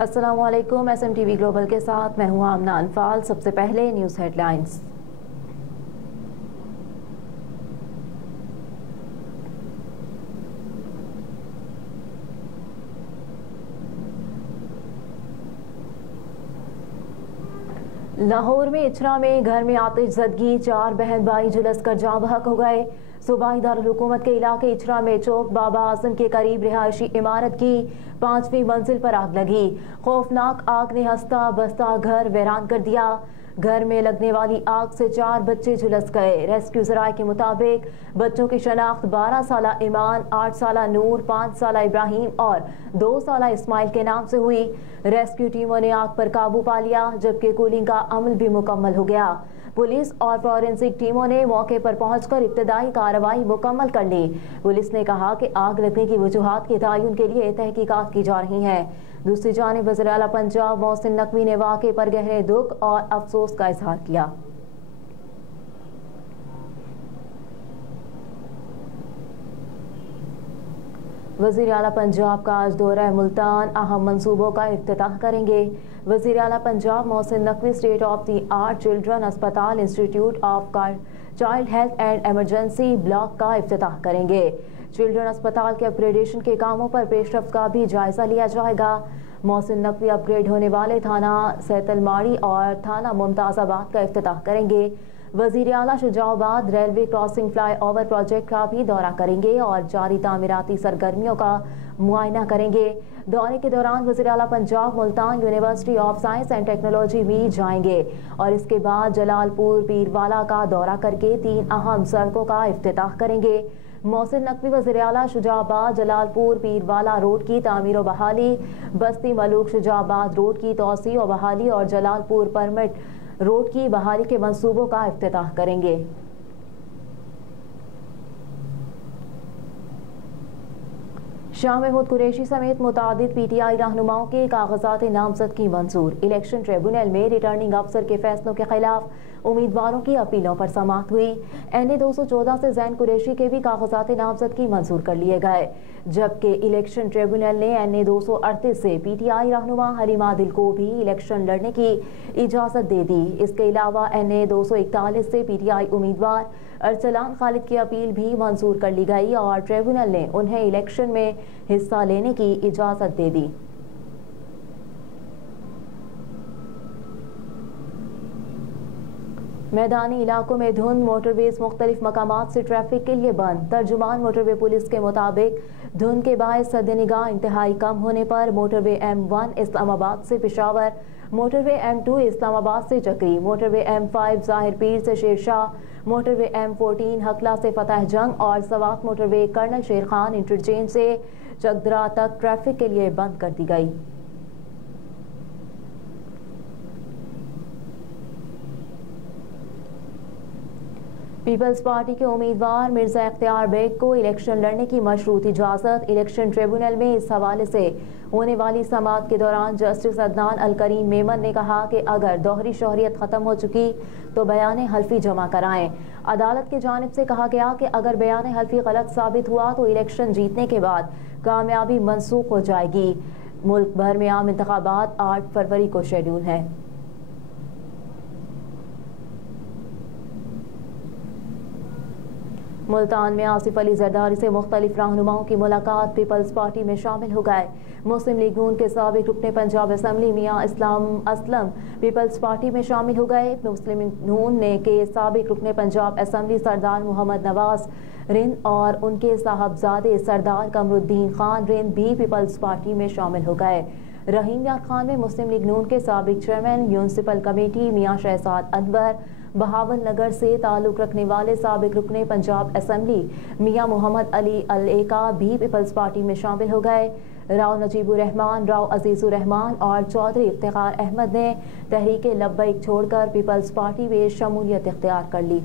अस्सलामुअलैकुम। SMTV global के साथ मैं हूं आमना अनफाल। सबसे पहले न्यूज़ हेडलाइंस। लाहौर में इचरा में घर में आतिशज़दगी, 4 बहन भाई झुलस कर जाँ बहक हो गए। सूबाई दारुल हुकूमत के इलाके इचरा में चौक बाबा आजम के करीब रिहायशी इमारत की 5वीं मंजिल पर आग लगी। खौफनाक आग ने हंसता बसता घर वीरान कर दिया। घर में लगने वाली आग से 4 बच्चे झुलस गए। रेस्क्यू ज़राए के मुताबिक बच्चों की शनाख्त 12 साला ईमान, 8 साला नूर, 5 साला इब्राहिम और 2 साला इस्माइल के नाम से हुई। रेस्क्यू टीमों ने आग पर काबू पा लिया, जबकि कूलिंग का अमल भी मुकम्मल हो गया। पुलिस और फॉरेंसिक टीमों ने मौके पर पहुंचकर इब्तदाई कार्रवाई मुकम्मल कर ली। पुलिस ने कहा कि आग लगने की वजूहात के तयन के लिए तहकीकात की जा रही हैं। दूसरी जानिब वज़ीर आला पंजाब मोहसिन नकवी ने वाक़े पर गहरे दुख और अफसोस का इजहार किया। वज़ीर आला पंजाब का आज दौरा मुल्तान अहम मंसूबों का इफ्तिताह करेंगे। वज़ीर आला Punjab Mohsin Naqvi state of the art children अस्पताल institute of child health and emergency block का इफ्तिताह करेंगे। चिल्ड्रन अस्पताल के अपग्रेडेशन के कामों पर पेशरफ्त का भी जायजा लिया जाएगा। मोहसिन नकवी अपग्रेड होने वाले थाना सैतलमाड़ी और थाना मुमताज़ाबाद का इफ्तिताह करेंगे। वज़ीर आला Shujabad railway crossing fly over project का भी दौरा करेंगे और जारी तामीराती सरगर्मियों का मुआयना करेंगे। दौरे के दौरान वज़ीर आला Punjab Multan university of science and technology भी जाएंगे और इसके बाद जलालपुर पीरवाला का दौरा करके 3 अहम सड़कों का इफ्तिताह करेंगे। मोहसिन नकवी वज़ीर आला शुजाबाद जलालपुर पीरवाला रोड की तामीर व बहाली, बस्ती मलूक शुजाबाद रोड की तोसी व बहाली और जलालपुर परमिट रोड की बहाली के मंसूबों का इफ्तिताह करेंगे। शाह महमूद कुरैशी समेत मुतादिद PTI रहनुमाओं के कागजात नामजद की मंजूर। इलेक्शन ट्रिब्यूनल में रिटर्निंग अफसर के फैसलों के खिलाफ उम्मीदवारों की अपीलों पर समाअत हुई। NA 214 से जैन कुरैशी के भी कागजात नामजद की मंजूर कर लिए गए, जबकि इलेक्शन ट्रिब्यूनल ने NA 238 से PTI रहनुमा हलीमा दिल को भी इलेक्शन लड़ने की इजाज़त दे दी। इसके अलावा NA 241 से PTI उम्मीदवार अरसलान खालिद की अपील भी मंजूर कर ली गई और ट्रिब्यूनल ने उन्हें इलेक्शन में हिस्सा लेने की इजाज़त दे दी। मैदानी इलाकों में धुंध, मोटरवेज मुख्तलिफ मकामात से ट्रैफिक के लिए बंद। तर्जुमान मोटरवे पुलिस के मुताबिक धुंध के बायस सद-ए-निगाह इंतहाई कम होने पर मोटरवे M1 इस्लामाबाद से पेशावर, मोटरवे M2 इस्लामाबाद से चक्री, मोटरवे M5 ज़ाहिर पीर से शेरशाह, मोटरवे M14 हकला से फतेह जंग और सवात मोटरवे कर्नल शेर खान इंटरचेंज से चकदरा तक ट्रैफिक के लिए बंद कर दी गई। पीपल्स पार्टी के उम्मीदवार मिर्जा इख्तियार बेग को इलेक्शन लड़ने की मशरूत इजाज़त। इलेक्शन ट्रिब्यूनल में इस हवाले से होने वाली समाअत के दौरान जस्टिस अदनान अल करीम मेमन ने कहा कि अगर दोहरी शोहरियत ख़त्म हो चुकी तो बयान हल्फी जमा कराएं। अदालत की जानिब से कहा गया कि अगर बयान हल्फी गलत साबित हुआ तो इलेक्शन जीतने के बाद कामयाबी मनसूख हो जाएगी। मुल्क भर में आम इंतखाबात 8 फरवरी को शेड्यूल है। मुल्तान में आसिफ अली जरदारी से मुख्तलिफ रहनुमाओं की मुलाकात। पीपल्स पार्टी में शामिल हो गए। मुस्लिम लीग नून के साबिक रुकने पंजाब असम्बली मियां इस्लाम असलम पीपल्स पार्टी में शामिल हो गए। मुस्लिम नून ने के साबिक रुकने पंजाब असम्बली सरदार मोहम्मद नवाज रिंद और उनके साहबजादे सरदार कमरुद्दीन खान रिंद भी पीपल्स पार्टी में शामिल हो गए। रहीम यार खान में मुस्लिम लीग नून के साबिक चेयरमैन म्यूनसिपल कमेटी मियां शहजाद अनवर, बहावल नगर से ताल्लुक़ रखने वाले साबिक रुकने पंजाब असम्बली मियां मोहम्मद अली अल एका भी पीपल्स पार्टी में शामिल हो गए। राव नजीबुर रहमान, राव अजीजुर रहमान और चौधरी इफ्तिखार अहमद ने तहरीक लब्बैक छोड़कर पीपल्स पार्टी में शमूलियत इख्तियार कर ली।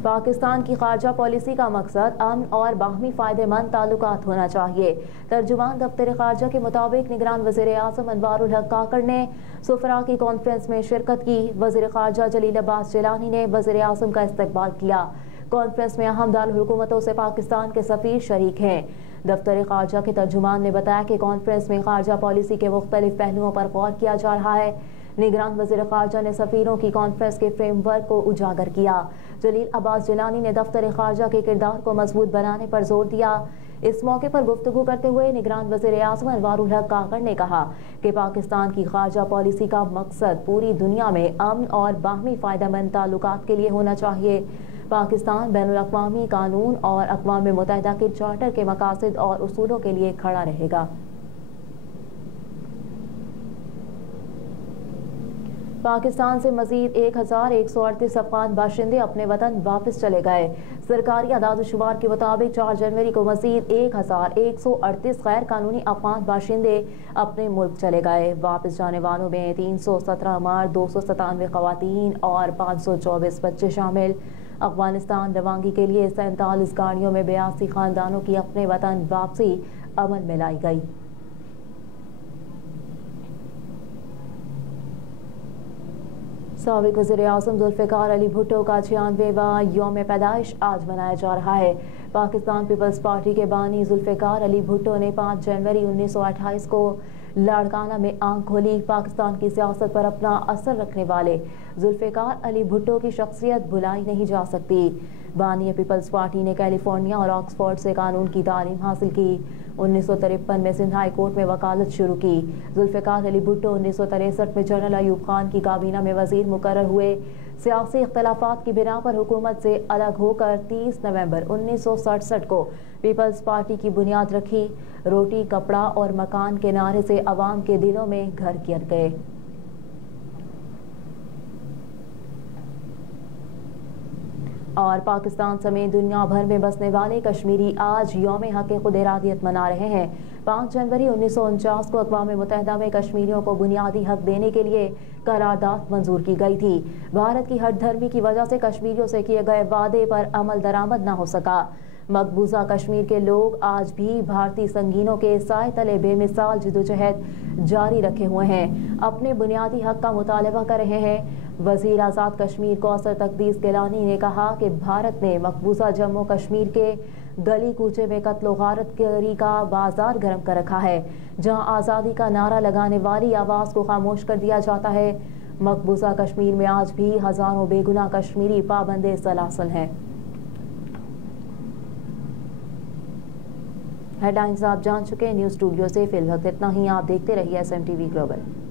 पाकिस्तान की खारजा पॉलिसी का मकसद अमन और बाहमी फ़ायदेमंद ताल्लुकात होना चाहिए। तर्जुमान दफ्तर खारजा के मुताबिक निगरान वज़ीर आज़म अनवारुल हक काकड़ ने सुफरा की कॉन्फ्रेंस में शिरकत की। वज़ीर खारजा जलील अब्बास जिलानी ने वज़ीर आज़म का इस्तकबाल किया। कॉन्फ्रेंस में अहम दारुल हुकूमतों से पाकिस्तान के सफीर शरीक हैं। दफ्तर खारजा के तर्जुमान ने बताया कि कॉन्फ्रेंस में खारजा पॉलिसी के मुख्तलिफ पहलुओं पर गौर किया जा रहा है। निगरान वज़ीर खारजा ने सफीरों की कॉन्फ्रेंस के फ्रेमवर्क को उजागर किया। जलील अब्बास जिलानी ने दफ्तर खारजा के किरदार को मजबूत बनाने पर जोर दिया। इस मौके पर गुफ्तगू करते हुए निगरान वज़ीर आज़म अनवारुल हक काकड़ ने कहा कि पाकिस्तान की खारजा पॉलिसी का मकसद पूरी दुनिया में अमन और बाहमी फ़ायदेमंद ताल्लुकात के लिए होना चाहिए। पाकिस्तान बैनुल-अक़वामी कानून और अक़वाम मुत्तहिदा के चार्टर के मकासद और उसूलों के लिए खड़ा रहेगा। पाकिस्तान से मजीद 1138 अफगान बाशिंदे अपने वतन वापस चले गए। सरकारी आदाद-ओ-शुमार के मुताबिक 4 जनवरी को मजीद 1138 गैर कानूनी अफगान बाशिंदे अपने मुल्क चले गए। वापस जाने वालों में 317 मर्द, 297 खवातीन और 524 बच्चे शामिल। अफगानिस्तान रवानगी के लिए 47 गाड़ियों में 82 खानदानों की अपने वतन वापसी अमल में लाई गई। साबिक वज़ीर आज़म जुल्फ़िकार अली भुट्टो का 96वां यौम पैदाइश आज मनाया जा रहा है। पाकिस्तान पीपल्स पार्टी के बानी जुल्फ़िकार अली भुट्टो ने 5 जनवरी 1928 को लाड़काना में आंख खोली। पाकिस्तान की सियासत पर अपना असर रखने वाले जुल्फ़िकार अली भुट्टो की शख्सियत भुलाई नहीं जा सकती। बानी पीपल्स पार्टी ने कैलिफोर्निया और ऑक्सफोर्ड से कानून की तालीम हासिल की। 1953 में सिंध हाई कोर्ट में वकालत शुरू की। जुल्फ़िकार अली भुट्टो 1963 में जनरल अयूब खान की काबीना में वज़ीर मुकर्रर हुए। सियासी इख्तलाफात की बिना पर हुकूमत से अलग होकर 30 नवंबर 1967 को पीपल्स पार्टी की बुनियाद रखी। रोटी, कपड़ा और मकान के नारे से अवाम के दिलों में घर कर गए। और पाकिस्तान समेत दुनिया भर में बसने वाले कश्मीरी आज यौम हक़ खुद इरादियत मना रहे हैं। 5 जनवरी 1949 को अक़वाम मुत्तहिदा में कश्मीरियों को बुनियादी हक देने के लिए करारदाद मंजूर की गई थी। भारत की हठधर्मी की वजह से कश्मीरियों से किए गए वादे पर अमल दरामद न हो सका। मकबूजा कश्मीर के लोग आज भी भारतीय संगीनों के साए तले बेमिसाल जिदोजहद जारी रखे हुए हैं, अपने बुनियादी हक का मुतालबा कर रहे हैं। वज़ीर आज़ाद कश्मीर कौसर तकदीस गिलानी ने कहा कि भारत ने मकबूजा जम्मू कश्मीर के गली कूचे में कत्ल गारत का बाजार गर्म कर रखा है, जहां आज़ादी का नारा लगाने वाली आवाज़ को खामोश कर दिया जाता है। मकबूजा कश्मीर में आज भी हज़ारों बेगुनाह कश्मीरी पाबंदे सलासल हैं। हेडलाइंस आप जान चुके हैं। न्यूज़ स्टूडियो से फिलहाल इतना ही। आप देखते रहिए SMTV ग्लोबल।